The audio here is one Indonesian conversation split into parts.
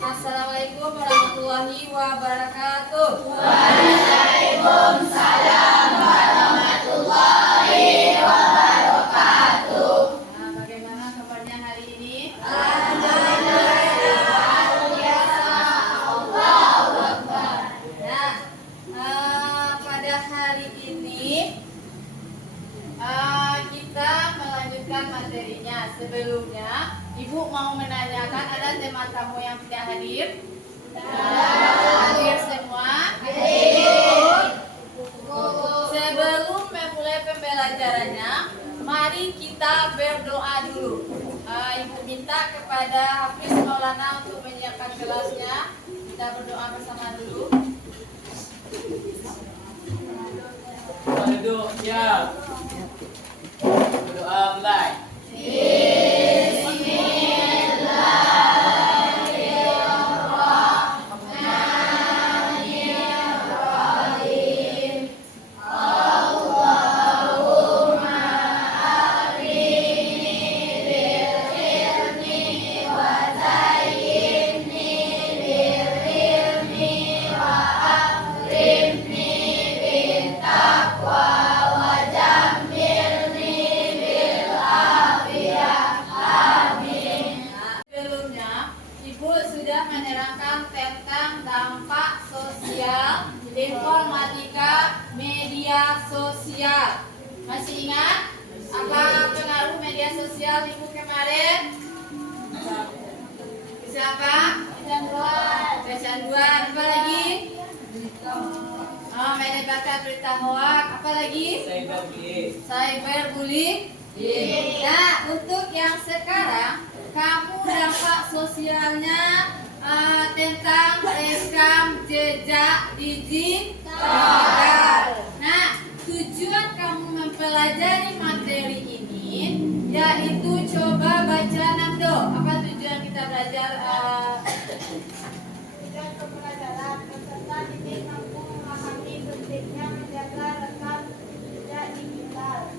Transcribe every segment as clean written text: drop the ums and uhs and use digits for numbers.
Assalamualaikum warahmatullahi wabarakatuh. Waalaikumsalam warahmatullahi wabarakatuh. Nah, bagaimana kabarnya hari ini? Pada hari ini kita melanjutkan materinya. Sebelumnya, Ibu mau menanyakan ada tema tamu yang tidak hadir? Hadir semua? Sebelum memulai pembelajarannya, mari kita berdoa dulu. Ibu minta kepada Hafiz Maulana untuk menyiapkan kelasnya. Kita berdoa bersama dulu. Duduk, ya. Berdoa mulai. Sebelumnya, Ibu sudah menerangkan tentang dampak sosial informatika media sosial. Masih ingat apa pengaruh media sosial Ibu kemarin? Bisa apa? Kecanduan. Apa lagi? Menyebarkan berita hoak. Apa lagi? Cyberbullying. Nah, untuk yang sekarang, kamu dampak sosialnya tentang rekam jejak digital. Nah, tujuan kamu mempelajari materi ini yaitu coba baca Nando. Apa tujuan kita belajar? Tujuan pembelajaran peserta didik mampu memahami pentingnya menjaga rekam jejak digital,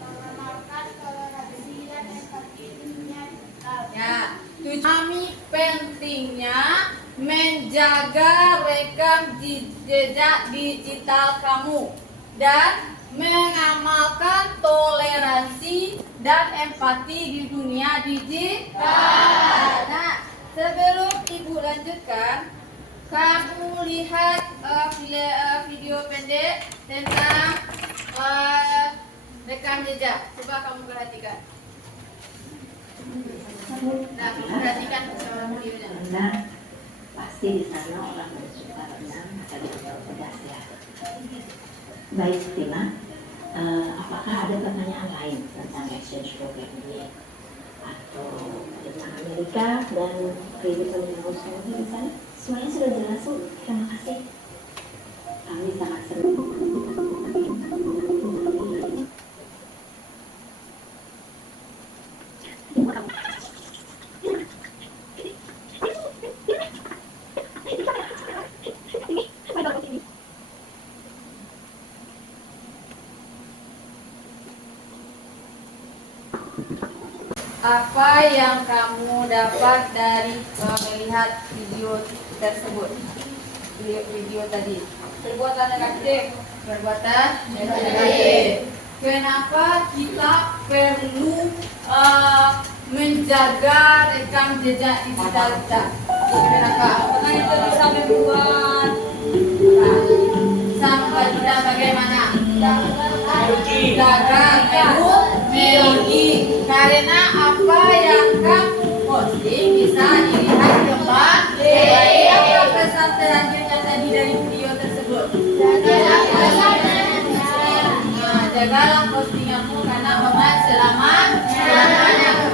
mengamalkan toleransi dan empati di dunia digital. Ya, kami pentingnya menjaga rekam jejak digital kamu dan mengamalkan toleransi dan empati di dunia digital. Nah, sebelum Ibu lanjutkan, kamu lihat video pendek tentang rekam jejak. Coba kamu perhatikan. Nah, perhatikan videonya. Karena pasti di sana orang bersuka renang akan pedas ya. Baik, Tima. Apakah ada pertanyaan lain tentang exchange program ini atau tentang Amerika dan kehidupan yang harus di sana? Semuanya sudah jelas, Bu. Terima kasih. Kami sangat senang. Apa yang kamu dapat dari melihat video tersebut? Video tadi. Perbuatan negatif. Perbuatan negatif. Kenapa kita perlu menjaga rekam jejak digital kita? Kenapa? Karena itu bisa membuat sampai kita bagaimana? Merugi. Karena apa yang kamu posting bisa dilihat kembali. Apa pesan selanjutnya tadi dari video tersebut? Jagalah postinganmu karena aman selamanya.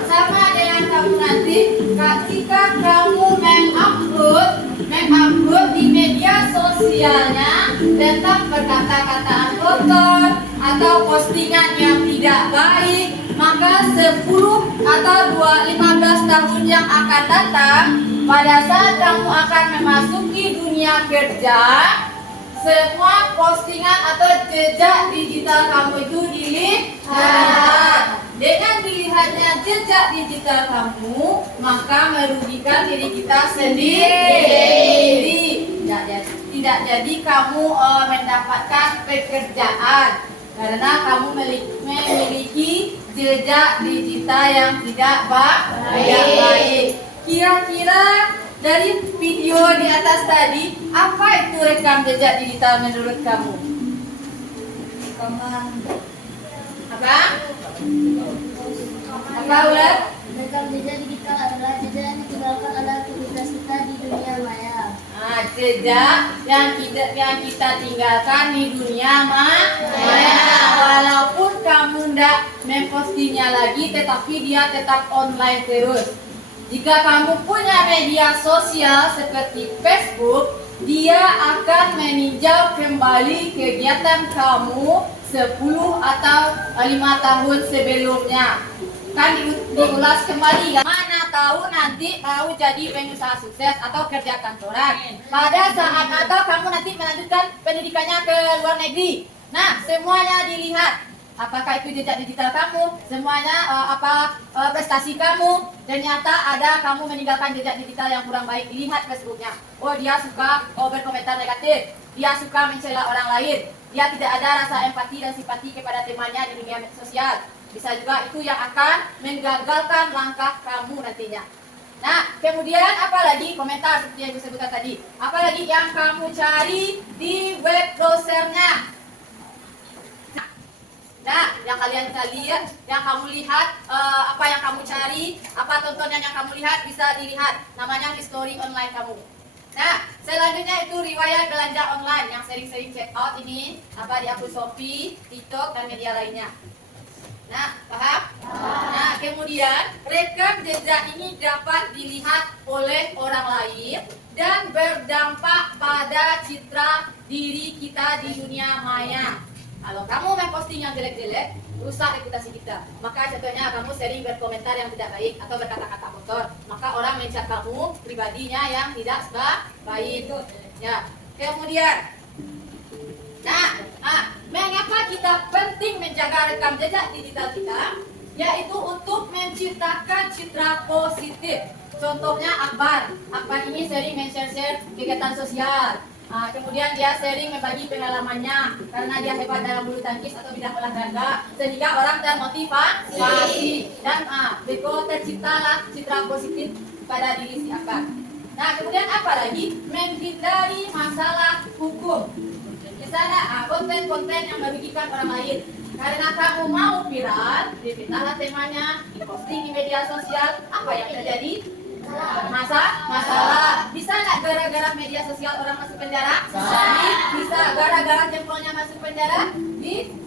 Sama dengan kamu nanti, ketika kamu mengupload di media sosialnya tentang perkata-kataan kotor atau postingan yang tidak baik, maka 10 atau 15 tahun yang akan datang, pada saat kamu akan memasuki dunia kerja, semua postingan atau jejak digital kamu itu dilihat. Dengan dilihatnya jejak jejak digital kamu, maka merugikan diri kita sendiri. Tidak jadi kamu mendapatkan pekerjaan karena kamu memiliki jejak digital yang tidak baik. Kira-kira dari video di atas tadi, apa itu rekam jejak digital menurut kamu? Apa? Apa ulat? Rekam jejak digital adalah jejak yang ditinggalkan oleh aktivitas kita di dunia maya. Nah, jejak yang kita tinggalkan di dunia maya. Walaupun kamu tidak mempostingnya lagi, tetapi dia tetap online terus. Jika kamu punya media sosial seperti Facebook, dia akan meninjau kembali kegiatan kamu 10 atau 5 tahun sebelumnya. Kan diulas kembali kan? Mana tahu nanti mau jadi pengusaha sukses atau kerja kantoran. Pada saat atau kamu nanti melanjutkan pendidikannya ke luar negeri. Nah, semuanya dilihat. Apakah itu jejak digital kamu? Semuanya prestasi kamu? Ternyata ada kamu meninggalkan jejak digital yang kurang baik. Lihat Facebooknya. Oh, dia suka berkomentar negatif. Dia suka mencela orang lain. Dia tidak ada rasa empati dan simpati kepada temannya di dunia sosial. Bisa juga itu yang akan menggagalkan langkah kamu nantinya. Nah, kemudian apalagi komentar seperti yang disebutkan tadi. Apalagi yang kamu cari di web browsernya. Nah, yang kamu lihat, apa yang kamu cari, apa tontonan yang kamu lihat bisa dilihat. Namanya history online kamu. Nah, selanjutnya itu riwayat belanja online yang sering-sering check out ini, di akun Shopee, TikTok dan media lainnya. Nah, paham? Nah, kemudian rekam jejak ini dapat dilihat oleh orang lain dan berdampak pada citra diri kita di dunia maya. Kalau kamu memposting yang jelek-jelek, rusak reputasi kita. Maka contohnya kamu sering berkomentar yang tidak baik atau berkata-kata kotor, maka orang mencap kamu pribadinya yang tidak baik. Ya, kemudian, mengapa kita penting menjaga rekam jejak digital kita? Yaitu untuk menciptakan citra positif. Contohnya Akbar. Akbar ini sering men-share kegiatan sosial. Kemudian dia sering membagi pengalamannya karena dia hebat dalam bulu tangkis atau bidang olahraga sehingga orang termotivasi dan terciptalah citra positif pada diri si Akbar. Nah, kemudian apa lagi? Menghindari masalah hukum. Misalnya konten-konten yang merugikan orang lain. Karena kamu mau viral, dipitnahlah temanya, diposting di media sosial, apa yang terjadi? Masalah. Bisa nggak gara-gara media sosial orang masuk penjara? Bisa. Gara-gara jempolnya masuk penjara?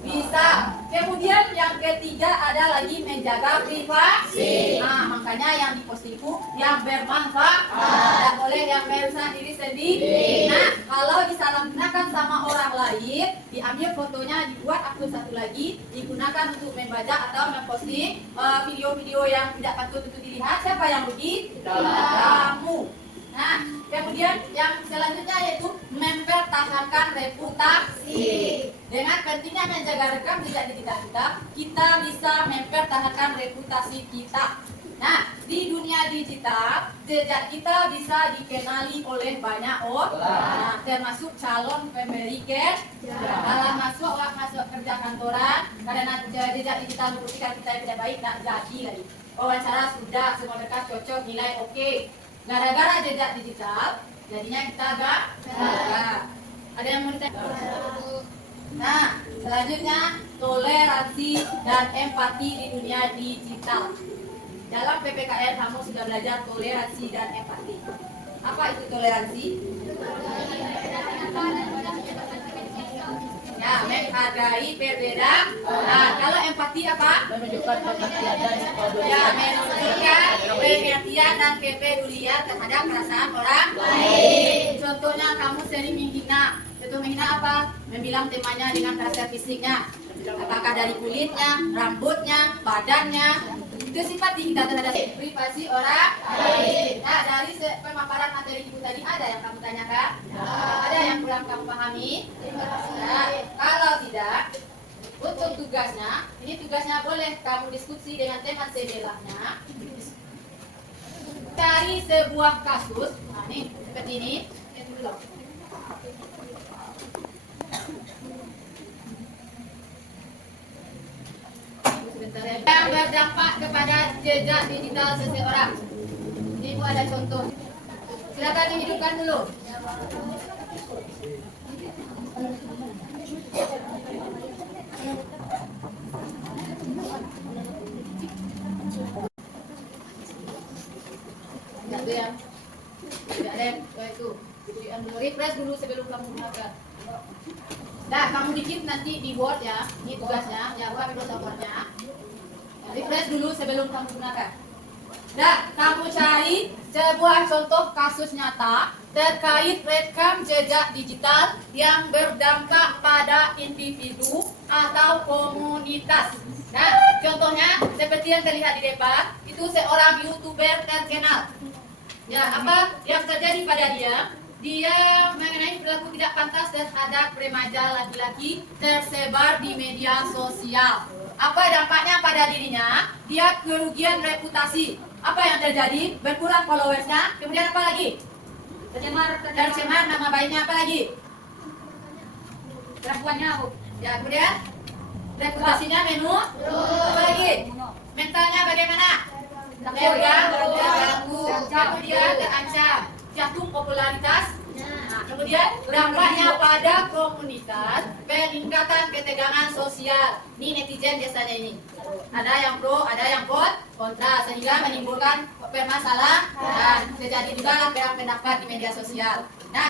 Bisa. Kemudian yang ketiga ada lagi menjaga privasi. Nah, makanya yang diposting itu yang bermanfaat, tidak boleh yang merusak diri sendiri. Nah, kalau disalahgunakan sama orang lain, diambil fotonya, dibuat akun satu lagi, digunakan untuk membaca atau memposting video-video yang tidak patut untuk dilihat. Siapa yang rugi? Kamu. Nah, kemudian yang selanjutnya yaitu mempertahankan reputasi. Dengan pentingnya menjaga rekam jejak digital kita bisa mempertahankan reputasi kita. Nah, di dunia digital, jejak kita bisa dikenali oleh banyak orang, termasuk calon pemberi kerja. Dalam masuk kerja kantoran, karena jejak digital membuktikan kita yang tidak baik, tidak jadi lagi. Wawancara sudah, semua berkas cocok, nilai oke. Gara-gara jejak digital, jadinya kita gagal. Ada yang mau ditanya? Nah, selanjutnya toleransi dan empati di dunia digital. Dalam PPKN kamu sudah belajar toleransi dan empati. Apa itu toleransi? Ya, menghargai perbedaan. Nah, kalau empati apa? Menunjukkan pengertian dan kepedulian. Ya, menunjukkan pengertian dan kepedulian terhadap perasaan orang lain. Contohnya kamu sering menghina. Contoh menghina apa? Membilang temannya dengan karakter fisiknya. Apakah dari kulitnya, rambutnya, badannya. Itu sifat kita terhadap privasi orang lain. Nah, dari pemaparan materi ibu tadi ada yang kamu tanyakan? Ada yang kurang kamu pahami? Nah, kalau tidak, Untuk tugasnya, ini tugasnya boleh kamu diskusi dengan teman sebelahnya. Cari sebuah kasus, nah, ini seperti ini. Ini dulu. Sebentar ya. Yang berdampak kepada jejak digital seseorang. Ini Bu ada contoh. Silakan dihidupkan dulu. Satu ya. Tidak ada itu. Refresh dulu sebelum kamu gunakan. Nah, kamu dikit nanti di Word ya. Ini tugasnya. Ya, buka Microsoft Word-nya. Refresh dulu sebelum kamu gunakan. Dan kamu cari sebuah contoh kasus nyata terkait rekam jejak digital yang berdampak pada individu atau komunitas. Nah, contohnya seperti yang terlihat di depan, itu seorang YouTuber terkenal. Ya, apa yang terjadi pada dia? Dia mengenai perilaku tidak pantas terhadap remaja laki-laki tersebar di media sosial. Apa dampaknya pada dirinya? Dia kerugian reputasi. Apa yang terjadi? Berkurang followersnya. Kemudian apa lagi? Tercemar nama baiknya. Apa lagi? Kelakuannya. Ya, kemudian reputasinya menurun. Apa lagi? Mentalnya bagaimana? Terganggu. Kemudian terancam. Jatuh popularitas. Nah, kemudian dampaknya pada komunitas, peningkatan ketegangan sosial. Ini netizen biasanya ini. Ada yang pro, ada yang kontra, sehingga menimbulkan permasalahan dan terjadi juga perang pendapat di media sosial. Nah,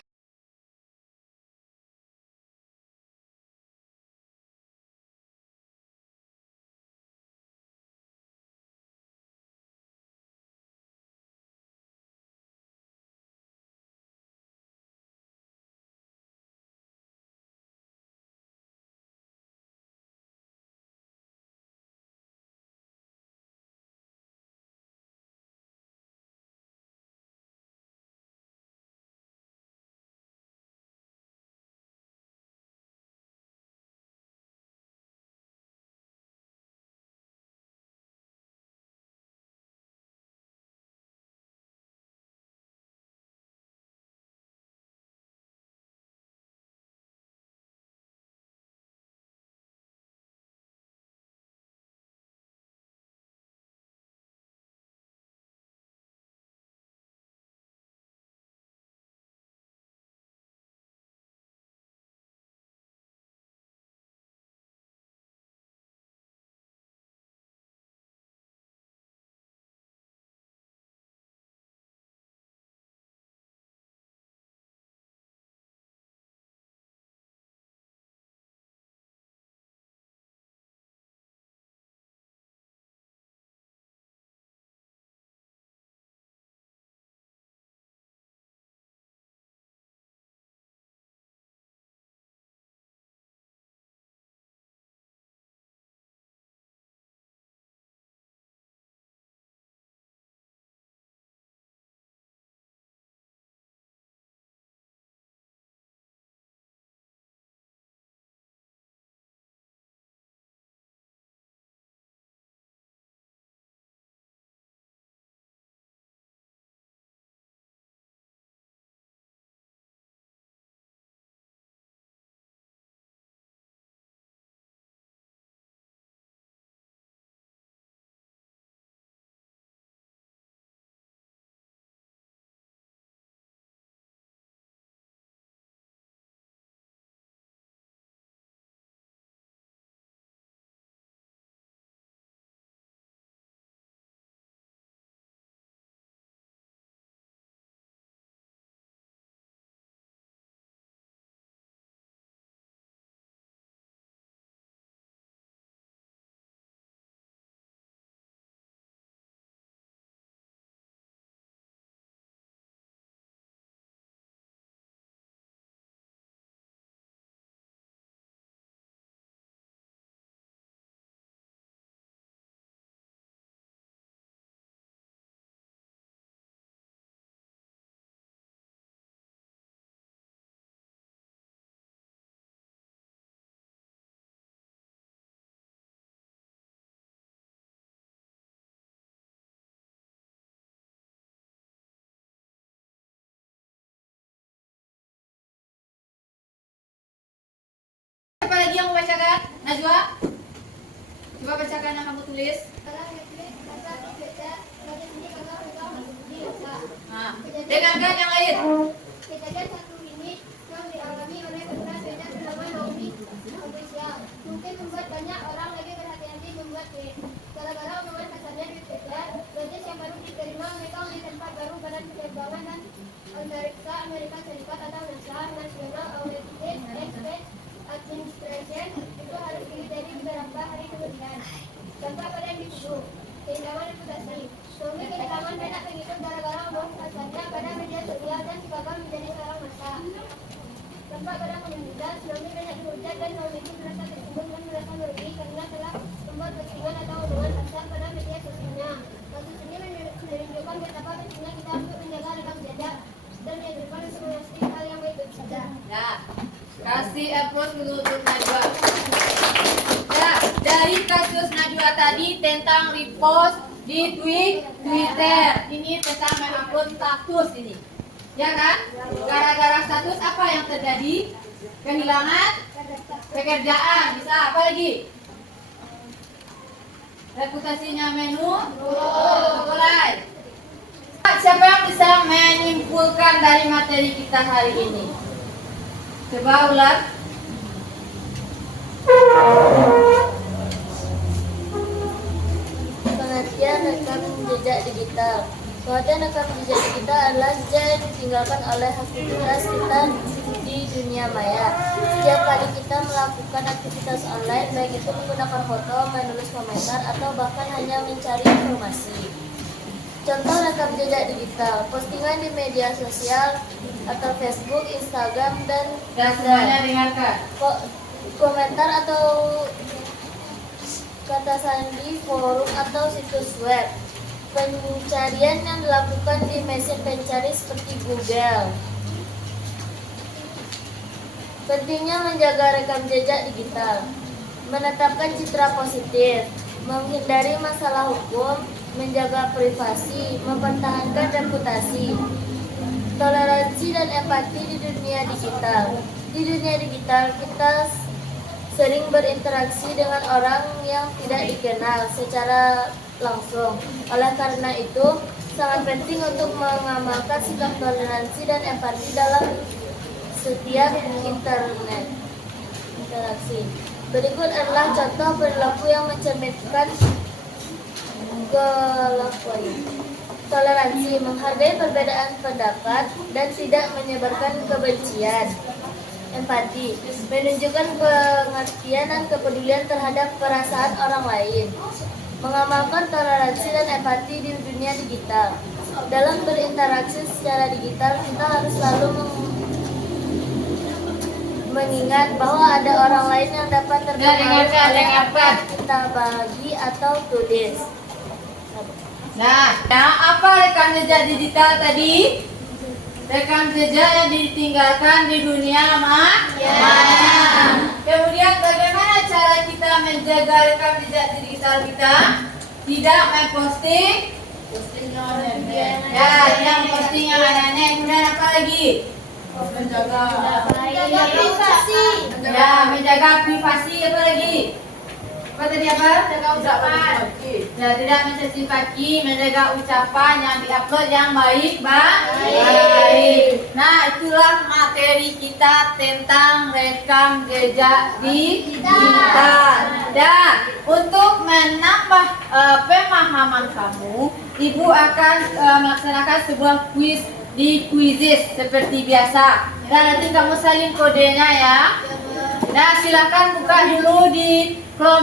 bacakan, Najwa. Coba bacakan yang kamu tulis. Nah, dengarkan yang lain. Kejadian satu ini yang dialami oleh putra beda bernama Naomi official. Mungkin membuat banyak orang lagi berhati-hati membuat duit. Gara-gara omongan kasarnya di Twitter, gadis yang baru diterima mereka di tempat baru Badan Penerbangan dan Amerika Serikat atau NASA National Aerospace Administration itu harus diuji beberapa hari kemudian. Dampak pada yang dituduh, kehilangan reputasi. Naomi kehilangan banyak pengikut gara-gara omongan kasarnya pada media sosial dan gagal menjadi seorang massa. Dampak pada komunitas, Naomi banyak dihujat dan Naomi merasa tersinggung dan merasa merugi karena telah membuat postingan atau omongan kasar pada media sosialnya. Kasus ini menunjukkan betapa pentingnya kita untuk menjaga rekam jejak dan yang depan untuk memastikan hal yang baik-baik saja. Ya, kasih applause dulu untuk Najwa. Ya, dari kasus Najwa tadi tentang repost di Twitter, ini tentang mengupload status ini, ya kan? Gara-gara status apa yang terjadi? Kehilangan pekerjaan, bisa apa lagi? Reputasinya mulai. Siapa yang bisa menyimpulkan dari materi kita hari ini? Coba ulang. Pengertian rekam jejak digital. Pengertian rekam jejak digital adalah jejak yang ditinggalkan oleh aktivitas kita di dunia maya. Setiap kali kita melakukan aktivitas online, baik itu menggunakan foto, menulis komentar, atau bahkan hanya mencari informasi. Contoh rekam jejak digital, postingan di media sosial atau Facebook, Instagram, dan Semuanya dengarkan. komentar atau kata sandi, forum atau situs web. Pencarian yang dilakukan di mesin pencari seperti Google. Pentingnya menjaga rekam jejak digital. Menetapkan citra positif, menghindari masalah hukum, menjaga privasi, mempertahankan reputasi. Toleransi dan empati di dunia digital. Di dunia digital kita sering berinteraksi dengan orang yang tidak dikenal secara langsung. Oleh karena itu, sangat penting untuk mengamalkan sikap toleransi dan empati dalam setiap interaksi. Berikut adalah contoh perilaku yang mencerminkan kelakuan. Toleransi, menghargai perbedaan pendapat dan tidak menyebarkan kebencian. Empati, menunjukkan pengertian dan kepedulian terhadap perasaan orang lain. Mengamalkan toleransi dan empati di dunia digital. Dalam berinteraksi secara digital, kita harus selalu mengingat bahwa ada orang lain yang dapat terpengaruh oleh apa yang kita bagi atau tulis. Nah, apa rekam jejak digital tadi? Rekam jejak yang ditinggalkan di dunia maya. Kemudian bagaimana cara kita menjaga rekam jejak digital kita? Tidak memposting yang posting yang aneh. Kemudian apa lagi? Menjaga privasi. Ya, menjaga privasi. Apa lagi? Apa tadi apa? Menjaga ucapan. Ya, tidak mencaci maki, menjaga ucapan yang diupload yang baik. Nah, itulah materi kita tentang rekam jejak digital. Dan untuk menambah pemahaman kamu, Ibu akan melaksanakan sebuah kuis di Quizizz seperti biasa. Dan nanti kamu salin kodenya ya. Nah, silakan buka dulu di Chrome.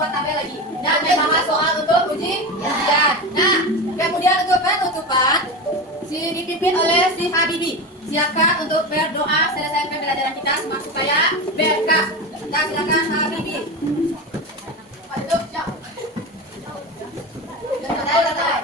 buat tabel lagi. Nah, membahas soal untuk uji ujian. Nah, kemudian untuk penutupan dipimpin oleh si Habibi. Silakan untuk berdoa selesai pembelajaran kita supaya berkah. Kita silakan Habibi. Aduh, siap. Udah selesai.